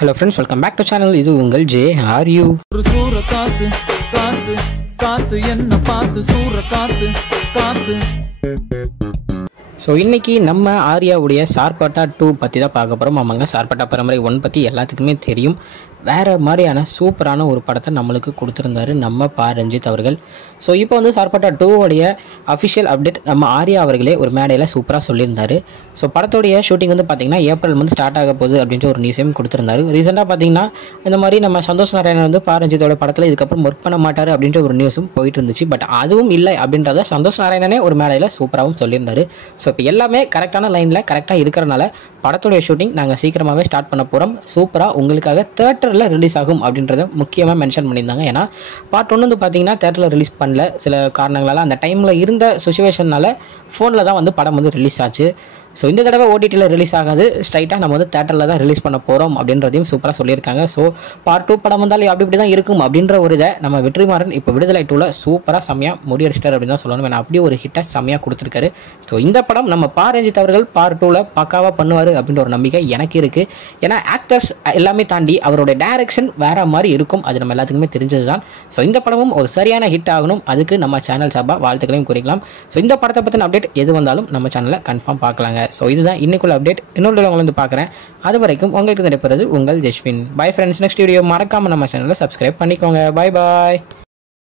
Hello friends, welcome back to channel. This is Ungal J. How are you? So இன்றைக்கி நம்ம ஆர்யாவுடைய சார்பட்டா 2 பற்றி தான் பார்க்க போகிறோம். ஆமாங்க, சார்பட்டா பரம்பரை 1 பற்றி எல்லாத்துக்குமே தெரியும். வேறு மாதிரியான சூப்பரான ஒரு படத்தை நம்மளுக்கு கொடுத்துருந்தாரு நம்ம ரஞ்சித் அவர்கள். ஸோ இப்போ வந்து சார்பட்டா 2 உடைய அஃபிஷியல் அப்டேட் நம்ம ஆர்யா அவர்களே ஒரு மேடையில் சூப்பராக சொல்லியிருந்தார். ஸோ படத்தோடைய ஷூட்டிங் வந்து பார்த்திங்கன்னா ஏப்ரல் வந்து ஸ்டார்ட் ஆக போகுது அப்படின்ற ஒரு நியூஸையும் கொடுத்துருந்தாரு. ரீசெண்டாக பார்த்திங்கன்னா இந்த மாதிரி நம்ம சந்தோஷ் நாராயணன் வந்து ரஞ்சித்தோட படத்தில் இதுக்கப்புறம் ஒர்க் பண்ண மாட்டார் அப்படின்ற ஒரு நியூஸும் போயிட்டு இருந்துச்சு. பட் அதுவும் இல்லை அப்படின்றத சந்தோஷ் நாராயணனே ஒரு மேடையில் சூப்பராகவும் சொல்லியிருந்தார். ஸோ இப்போ எல்லாமே கரெக்டான லைனில் கரெக்டாக இருக்கிறனால படத்துடைய ஷூட்டிங் நாங்கள் சீக்கிரமாகவே ஸ்டார்ட் பண்ண போகிறோம். சூப்பராக உங்களுக்காக தியேட்டரில் ரிலீஸ் ஆகும் அப்படின்றத முக்கியமாக மென்ஷன் பண்ணியிருந்தாங்க. ஏன்னா பார்ட் 1 வந்து பார்த்தீங்கன்னா தியேட்டரில் ரிலீஸ் பண்ணல, சில காரணங்களால் அந்த டைமில் இருந்த சுச்சுவேஷனால் ஃபோனில் தான் வந்து படம் வந்து ரிலீஸ் ஆச்சு. ஸோ இந்த தடவை ஓடிடியில் ரிலீஸ் ஆகாது, ஸ்ட்ரைட்டாக நம்ம வந்து தேட்டரில் தான் ரிலீஸ் பண்ண போகிறோம் அப்படின்றதையும் சூப்பராக சொல்லியிருக்காங்க. ஸோ பார்ட் 2 படம் வந்தாலும் அப்படி தான் இருக்கும் அப்படின்ற ஒரு இதை நம்ம வெற்றிமாறன் இப்போ விடுதலை 2ல சூப்பராக செம்மையாக முடியடிச்சிட்டார் அப்படின்னு தான் சொல்லணும். ஏன்னா அப்படியே ஒரு ஹிட்டை செம்மையாக கொடுத்துருக்காரு. ஸோ இந்த படம் நம்ம ரஞ்சித் அவர்கள் பார்ட் 2ல பக்காவாக பண்ணுவார் அப்படின்ற ஒரு நம்பிக்கை எனக்கு இருக்குது. ஏன்னா ஆக்டர்ஸ் எல்லாமே தாண்டி அவருடைய டைரக்ஷன் வேறு மாதிரி இருக்கும், அது நம்ம எல்லாத்துக்குமே தெரிஞ்சது தான். ஸோ இந்த படமும் ஒரு சரியான ஹிட் ஆகணும், அதுக்கு நம்ம சேனல் சார்பாக வாழ்த்துக்களையும் குறிக்கலாம். ஸோ இந்த படத்தை பற்றின அப்டேட் எது வந்தாலும் நம்ம சேனலில் கன்ஃபார்ம் பார்க்கலாங்க. ஸோ இதுதான் இன்னைக்குள்ள அப்டேட். இன்னொரு உங்களை வந்து பார்க்குறேன். அது வரைக்கும் உங்களுக்கு நடைபெறுவது உங்கள் Jeswin. Bye friends. Next video மறக்காமல் நம்ம சேனலில் சப்ஸ்கிரைப் பண்ணிக்கோங்க. Bye bye.